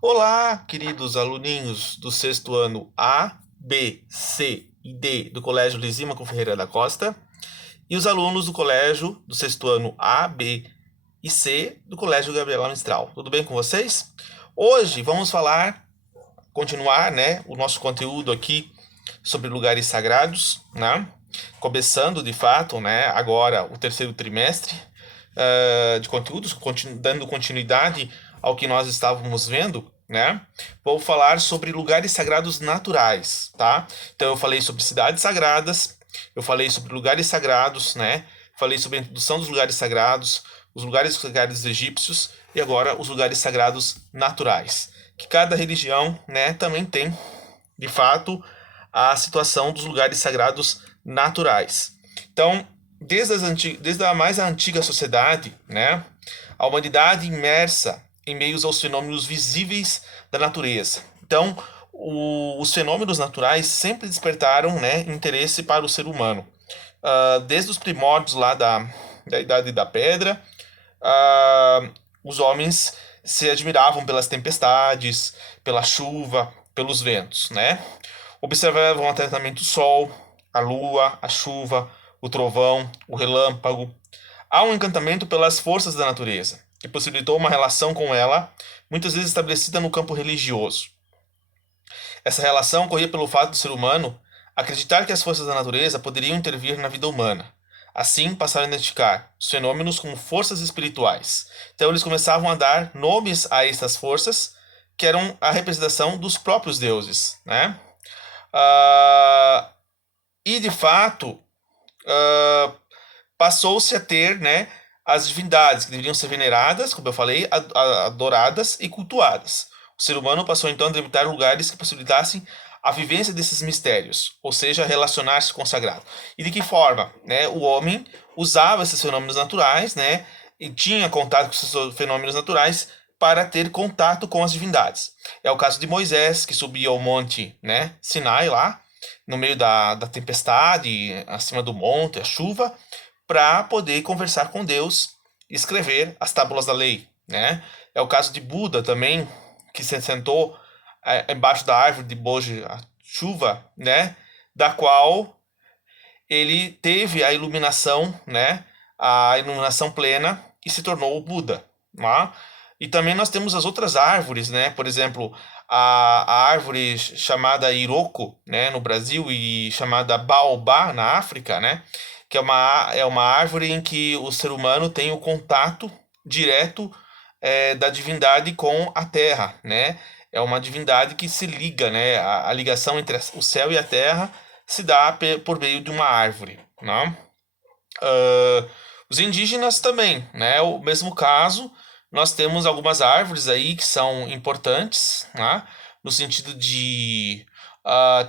Olá, queridos aluninhos do sexto ano A, B, C e D do Colégio Lisímaco Ferreira da Costa e os alunos do colégio do sexto ano A, B e C do Colégio Gabriela Mistral. Tudo bem com vocês? Hoje vamos continuar, né, o nosso conteúdo aqui sobre lugares sagrados, né? Começando de fato, né, agora o terceiro trimestre de conteúdos, dando continuidade ao que nós estávamos vendo, né? Vou falar sobre lugares sagrados naturais, tá? Então eu falei sobre cidades sagradas, eu falei sobre lugares sagrados, né? Falei sobre a introdução dos lugares sagrados, os lugares sagrados egípcios e agora os lugares sagrados naturais, que cada religião, né, também tem, de fato, a situação dos lugares sagrados naturais. Então, desde a mais antiga sociedade, né, a humanidade imersa em meios aos fenômenos visíveis da natureza. Então, os fenômenos naturais sempre despertaram, né, interesse para o ser humano. Desde os primórdios lá da Idade da Pedra, os homens se admiravam pelas tempestades, pela chuva, pelos ventos, né? Observavam atentamente o sol, a lua, a chuva, o trovão, o relâmpago. Há um encantamento pelas forças da natureza, que possibilitou uma relação com ela, muitas vezes estabelecida no campo religioso. Essa relação ocorria pelo fato do ser humano acreditar que as forças da natureza poderiam intervir na vida humana. Assim, passaram a identificar os fenômenos como forças espirituais. Então, eles começavam a dar nomes a estas forças, que eram a representação dos próprios deuses, né? Ah, e de fato, passou-se a ter, né, as divindades que deveriam ser veneradas, como eu falei, adoradas e cultuadas. O ser humano passou então a delimitar lugares que possibilitassem a vivência desses mistérios, ou seja, relacionar-se com o sagrado. E de que forma, né, o homem usava esses fenômenos naturais, né, e tinha contato com esses fenômenos naturais para ter contato com as divindades. É o caso de Moisés, que subia ao monte, né, Sinai lá, no meio da tempestade, acima do monte, a chuva, para poder conversar com Deus e escrever as tábuas da lei, né? É o caso de Buda também, que se sentou embaixo da árvore de boje, a chuva, né? Da qual ele teve a iluminação, né? A iluminação plena e se tornou o Buda, né? E também nós temos as outras árvores, né? Por exemplo, a árvore chamada Iroko, né, no Brasil, e chamada Baobá na África, né? Que é uma árvore em que o ser humano tem o contato direto da divindade com a terra, né? É uma divindade que se liga, né? A ligação entre o céu e a terra se dá por meio de uma árvore, né? Os indígenas também, né? O mesmo caso, nós temos algumas árvores aí que são importantes, né? No sentido de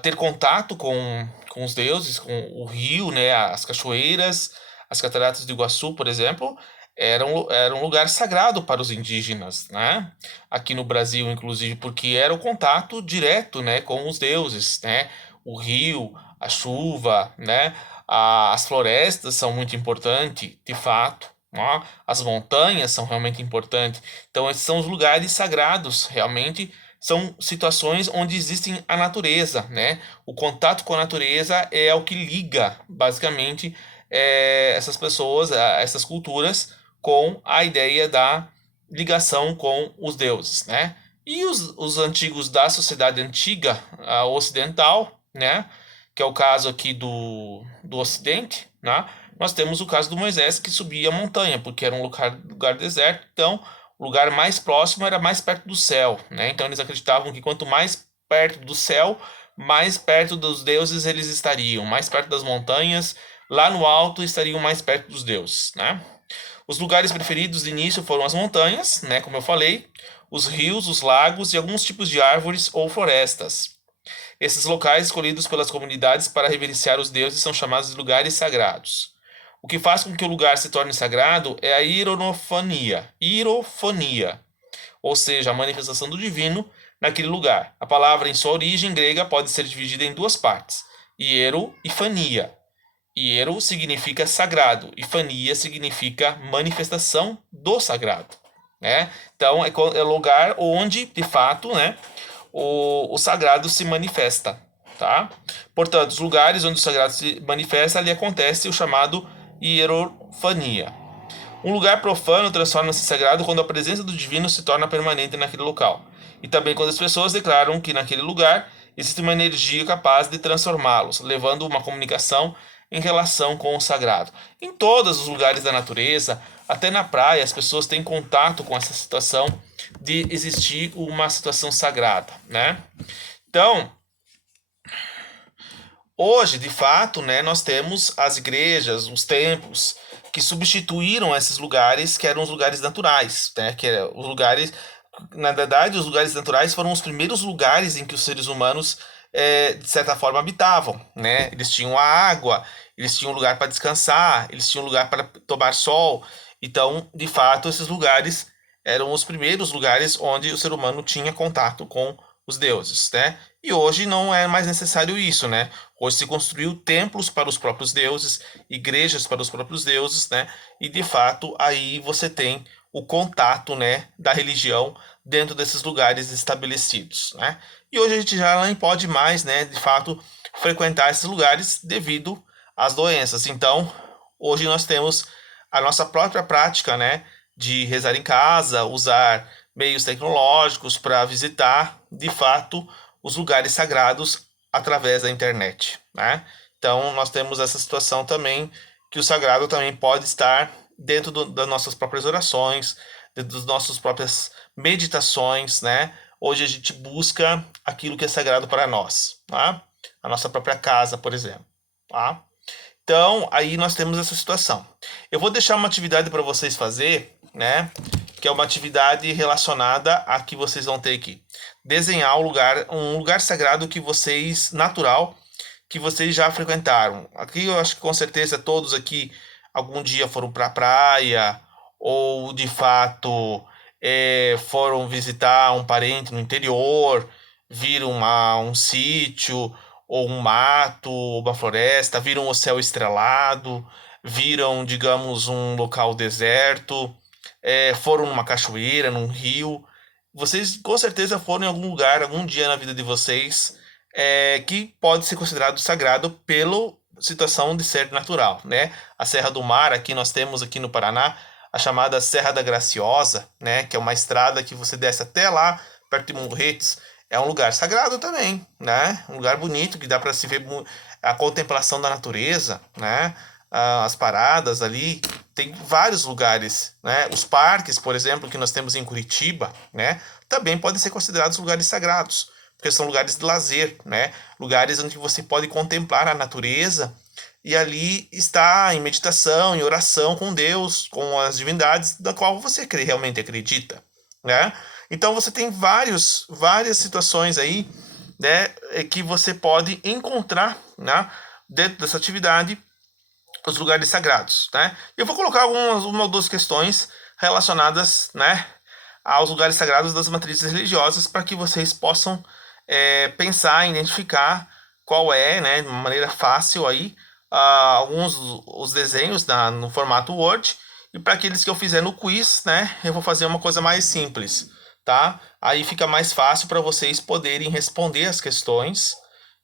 ter contato com os deuses, com o rio, né? As cachoeiras, as cataratas do Iguaçu, por exemplo, era um lugar sagrado para os indígenas, né? Aqui no Brasil, inclusive, porque era o contato direto, né? Com os deuses, né? O rio, a chuva, né? As florestas são muito importantes, de fato, né? As montanhas são realmente importantes. Então, esses são os lugares sagrados, realmente são situações onde existem a natureza, né? O contato com a natureza é o que liga, basicamente, essas pessoas, essas culturas, com a ideia da ligação com os deuses, né? E os antigos da sociedade antiga, ocidental, né? Que é o caso aqui do Ocidente, né? Nós temos o caso do Moisés que subia a montanha, porque era um lugar deserto, então o lugar mais próximo era mais perto do céu, né? Então eles acreditavam que quanto mais perto do céu, mais perto dos deuses eles estariam, mais perto das montanhas, lá no alto estariam mais perto dos deuses, né? Os lugares preferidos de início foram as montanhas, né, como eu falei, os rios, os lagos e alguns tipos de árvores ou florestas. Esses locais escolhidos pelas comunidades para reverenciar os deuses são chamados de lugares sagrados. O que faz com que o lugar se torne sagrado é a irofonia, ou seja, a manifestação do divino naquele lugar. A palavra em sua origem grega pode ser dividida em duas partes, hiero e fania. Hiero significa sagrado e fania significa manifestação do sagrado. né? Então é o lugar onde, de fato, né, o sagrado se manifesta, tá? Portanto, os lugares onde o sagrado se manifesta, ali acontece o chamado hierofania. Um lugar profano transforma-se em sagrado quando a presença do divino se torna permanente naquele local. E também quando as pessoas declaram que naquele lugar existe uma energia capaz de transformá-los, levando uma comunicação em relação com o sagrado. Em todos os lugares da natureza, até na praia, as pessoas têm contato com essa situação de existir uma situação sagrada, né? Então, hoje, de fato, né, nós temos as igrejas, os templos, que substituíram esses lugares que eram os lugares naturais, né, que eram os lugares, na verdade, os lugares naturais foram os primeiros lugares em que os seres humanos, de certa forma, habitavam, né? Eles tinham a água, eles tinham lugar para descansar, eles tinham lugar para tomar sol. Então, de fato, esses lugares eram os primeiros lugares onde o ser humano tinha contato com os deuses, né? E hoje não é mais necessário isso, né? Hoje se construiu templos para os próprios deuses, igrejas para os próprios deuses, né? E de fato aí você tem o contato, né, da religião dentro desses lugares estabelecidos, né? E hoje a gente já não pode mais, né, de fato, frequentar esses lugares devido às doenças. Então, hoje nós temos a nossa própria prática, né, de rezar em casa, usar meios tecnológicos para visitar, de fato, os lugares sagrados através da internet, né? Então, nós temos essa situação também que o sagrado também pode estar dentro das nossas próprias orações, dentro das nossas próprias meditações, né? Hoje a gente busca aquilo que é sagrado para nós, tá? A nossa própria casa, por exemplo, tá? Então, aí nós temos essa situação. Eu vou deixar uma atividade para vocês fazer, né? Que é uma atividade relacionada a que vocês vão ter que desenhar um lugar sagrado que vocês, natural, que vocês já frequentaram. Aqui eu acho que com certeza todos aqui algum dia foram para a praia ou de fato foram visitar um parente no interior, viram um sítio ou um mato, uma floresta, viram o céu estrelado, viram, digamos, um local deserto, foram numa cachoeira, num rio. Vocês com certeza foram em algum lugar, algum dia na vida de vocês, que pode ser considerado sagrado pela situação de ser natural, né? A Serra do Mar, aqui nós temos aqui no Paraná, a chamada Serra da Graciosa, né? Que é uma estrada que você desce até lá, perto de Morretes. É um lugar sagrado também, né? Um lugar bonito que dá para se ver a contemplação da natureza, né? As paradas ali, tem vários lugares, né? Os parques, por exemplo, que nós temos em Curitiba, né? Também podem ser considerados lugares sagrados, porque são lugares de lazer, né? Lugares onde você pode contemplar a natureza e ali está em meditação, em oração com Deus, com as divindades da qual você realmente acredita, né? Então você tem várias situações aí, né, que você pode encontrar, né, dentro dessa atividade, os lugares sagrados, né? Eu vou colocar uma ou duas questões relacionadas, né, aos lugares sagrados das matrizes religiosas para que vocês possam pensar, identificar qual é, né, de uma maneira fácil aí, alguns os desenhos no formato Word, e para aqueles que eu fizer no quiz, né, eu vou fazer uma coisa mais simples, tá? Aí fica mais fácil para vocês poderem responder as questões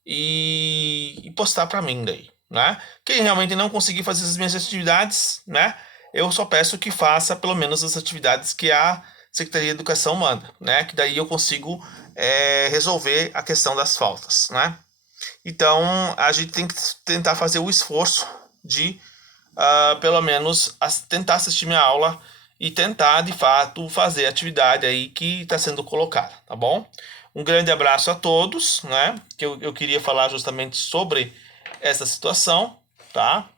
e postar para mim daí, né? Quem realmente não conseguir fazer as minhas atividades, né, eu só peço que faça pelo menos as atividades que a Secretaria de Educação manda, né? Que daí eu consigo resolver a questão das faltas, né? Então a gente tem que tentar fazer o esforço de pelo menos tentar assistir minha aula e tentar de fato fazer a atividade aí que está sendo colocada, tá bom? Um grande abraço a todos, né? Que eu queria falar justamente sobre essa situação, tá?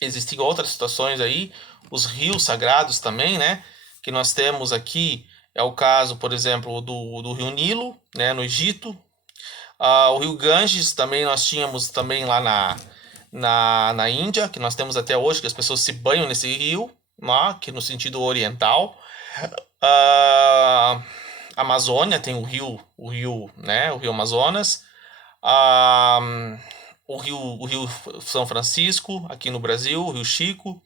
Existem outras situações aí, os rios sagrados também, né? Que nós temos aqui, é o caso, por exemplo, do Rio Nilo, né? No Egito. O Rio Ganges também nós tínhamos também lá na Índia, que nós temos até hoje, que as pessoas se banham nesse rio, lá, que no sentido oriental. A Amazônia tem o rio, né? O Rio Amazonas. Ah, o rio São Francisco, aqui no Brasil, o Rio Chico.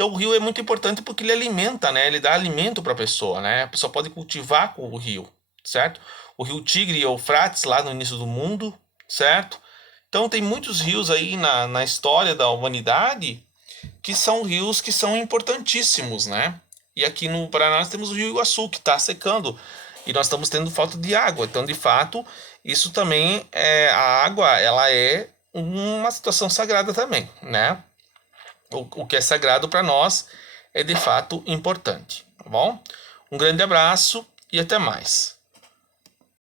Então o rio é muito importante porque ele alimenta, né? Ele dá alimento para a pessoa, né? A pessoa pode cultivar com o rio, certo? O rio Tigre e Eufrates lá no início do mundo, certo? Então tem muitos rios aí na história da humanidade que são rios que são importantíssimos, né? E aqui no Paraná nós temos o Rio Iguaçu, que está secando, e nós estamos tendo falta de água. Então, de fato, isso também a água, ela é uma situação sagrada também, né? O que é sagrado para nós é de fato importante, tá bom? Um grande abraço e até mais.